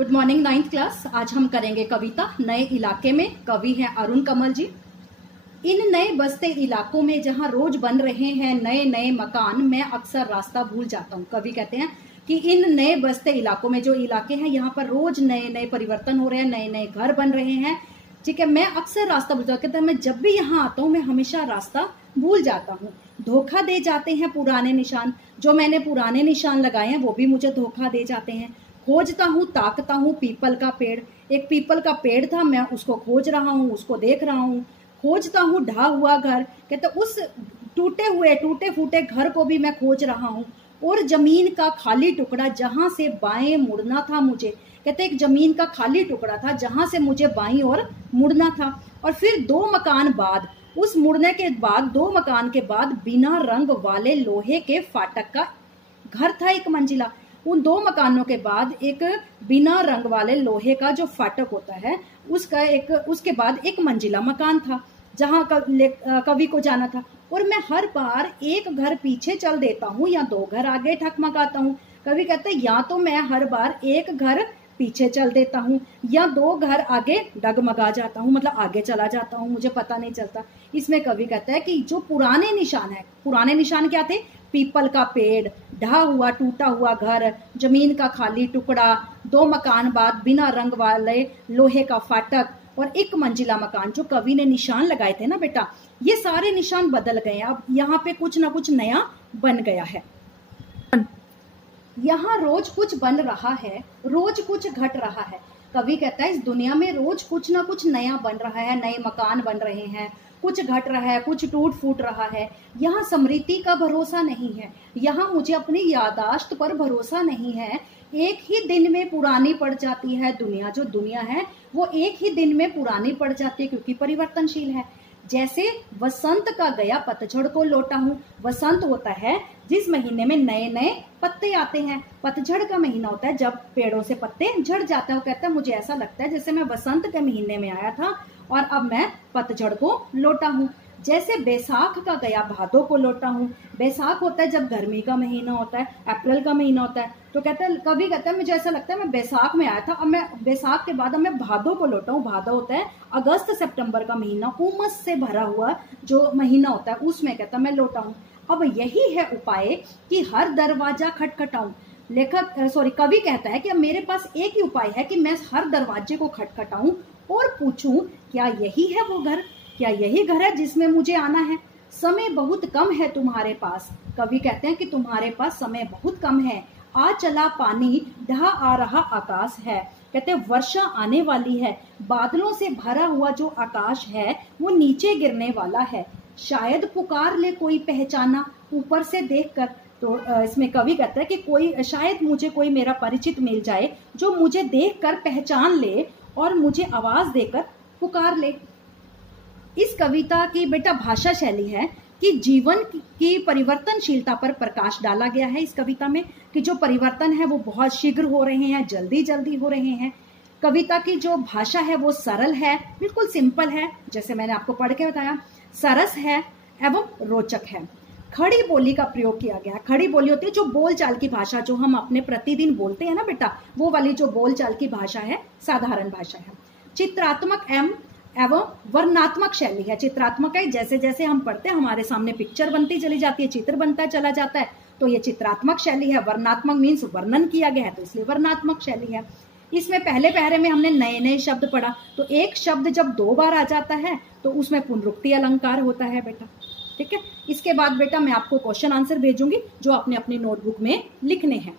Good morning ninth class. आज हम करेंगे कविता नए इलाके में। कवि हैं अरुण कमल जी। इन नए बसते इलाकों में जहां रोज बन रहे हैं नए नए मकान, मैं अक्सर रास्ता भूल जाता हूं। कवि कहते हैं कि इन नए बसते इलाकों में, जो इलाके हैं यहाँ पर रोज नए नए परिवर्तन हो रहे हैं, नए नए घर बन रहे हैं, ठीक है, मैं अक्सर रास्ता भूल जाता हूँ। मैं जब भी यहाँ आता हूँ मैं हमेशा रास्ता भूल जाता हूँ। धोखा दे जाते हैं पुराने निशान, जो मैंने पुराने निशान लगाए हैं वो भी मुझे धोखा दे जाते हैं। खोजता हूँ ताकता हूँ पीपल का पेड़, एक पीपल का पेड़ था, मैं उसको खोज रहा हूँ, उसको देख रहा हूँ। खोजता हूँ ढहा हुआ घर, कहते उस टूटे फूटे घर को भी मैं खोज रहा हूँ। और जमीन का खाली टुकड़ा जहां से बाएं मुड़ना था मुझे, कहते एक जमीन का खाली टुकड़ा था जहां से मुझे बाईं ओर मुड़ना था। और फिर 2 मकान बाद, उस मुड़ने के बाद 2 मकान के बाद बिना रंग वाले लोहे के फाटक का घर था, 1 मंजिला। उन 2 मकानों के बाद एक बिना रंग वाले लोहे का जो फाटक होता है उसके बाद 1 मंजिला मकान था जहां कवि को जाना था। और मैं हर बार एक घर पीछे चल देता हूँ या 2 घर आगे ठकमकाता हूँ। कवि कहते हैं या तो मैं हर बार एक घर पीछे चल देता हूँ या 2 घर आगे डगमगा जाता हूँ, मतलब आगे चला जाता हूँ, मुझे पता नहीं चलता। इसमें कवि कहता है कि जो पुराने निशान है, पुराने निशान क्या थे? पीपल का पेड़, ढहा हुआ टूटा हुआ घर, जमीन का खाली टुकड़ा, 2 मकान बाद बिना रंग वाले लोहे का फाटक और 1 मंजिला मकान, जो कवि ने निशान लगाए थे ना बेटा, ये सारे निशान बदल गए हैं। अब यहाँ पे कुछ ना कुछ नया बन गया है। यहाँ रोज कुछ बन रहा है, रोज कुछ घट रहा है। कवि कहता है इस दुनिया में रोज कुछ ना कुछ नया बन रहा है, नए मकान बन रहे हैं, कुछ घट रहा है, कुछ टूट फूट रहा है। यहाँ स्मृति का भरोसा नहीं है, यहाँ मुझे अपनी यादाश्त पर भरोसा नहीं है। एक ही दिन में पुरानी पड़ जाती है दुनिया, जो दुनिया है वो एक ही दिन में पुरानी पड़ जाती है क्योंकि परिवर्तनशील है। जैसे वसंत का गया पतझड़ को लौटा हूँ। वसंत होता है जिस महीने में नए नए पत्ते आते हैं। पतझड़ का महीना होता है जब पेड़ों से पत्ते झड़ जाते हैं। वो कहता है मुझे ऐसा लगता है जैसे मैं वसंत के महीने में आया था और अब मैं पतझड़ को लौटा हूँ। जैसे बैसाख का गया भादों को लौटा हूँ। बैसाख होता है जब गर्मी का महीना होता है, अप्रैल का महीना होता है। तो कहता है, कवि कहता है मुझे ऐसा लगता है मैं बैसाख में आया था, अब मैं बैसाख के बाद अब मैं भादों को लौटा हूँ। भादों होता है अगस्त सितंबर का महीना, उमस से भरा हुआ जो महीना होता है, उसमें कहता मैं लौटा हूँ। अब यही है उपाय कि हर दरवाजा खटखटाऊं। कवि कहता है कि अब मेरे पास एक ही उपाय है कि मैं हर दरवाजे को खटखटाऊं और पूछूं क्या यही है वो घर, क्या यही घर है जिसमें मुझे आना है। समय बहुत कम है तुम्हारे पास। कवि कहते हैं कि तुम्हारे पास समय बहुत कम है। आ चला पानी, ढहा आ रहा आकाश है। कहते हैं वर्षा आने वाली है, बादलों से भरा हुआ जो आकाश है वो नीचे गिरने वाला है। शायद पुकार ले कोई पहचाना ऊपर से देखकर। तो इसमें कवि कहता है कि कोई, शायद मुझे कोई मेरा परिचित मिल जाए जो मुझे देखकर पहचान ले और मुझे आवाज देकर पुकार ले। इस कविता की बेटा भाषा शैली है कि जीवन की परिवर्तनशीलता पर प्रकाश डाला गया है इस कविता में, कि जो परिवर्तन है वो बहुत शीघ्र हो रहे हैं, जल्दी जल्दी हो रहे हैं। कविता की जो भाषा है वो सरल है, बिल्कुल सिंपल है, जैसे मैंने आपको पढ़ के बताया, सरस है एवं रोचक है। खड़ी बोली का प्रयोग किया गया है। खड़ी बोली होती है जो बोलचाल की भाषा, जो हम अपने प्रतिदिन बोलते हैं ना बेटा, वो वाली जो बोलचाल की भाषा है, साधारण भाषा है। चित्रात्मक एवं वर्णनात्मक शैली है। चित्रात्मक है, जैसे जैसे हम पढ़ते हैं हमारे सामने पिक्चर बनती चली जाती है, चित्र बनता चला जाता है, तो ये चित्रात्मक शैली है। वर्णनात्मक मीन्स वर्णन किया गया है, तो इसलिए वर्णनात्मक शैली है। इसमें पहले पहरे में हमने नए नए शब्द पढ़ा, तो एक शब्द जब 2 बार आ जाता है तो उसमें पुनरुक्ति अलंकार होता है बेटा, ठीक है। इसके बाद बेटा मैं आपको क्वेश्चन आंसर भेजूंगी जो आपने अपनी नोटबुक में लिखने हैं।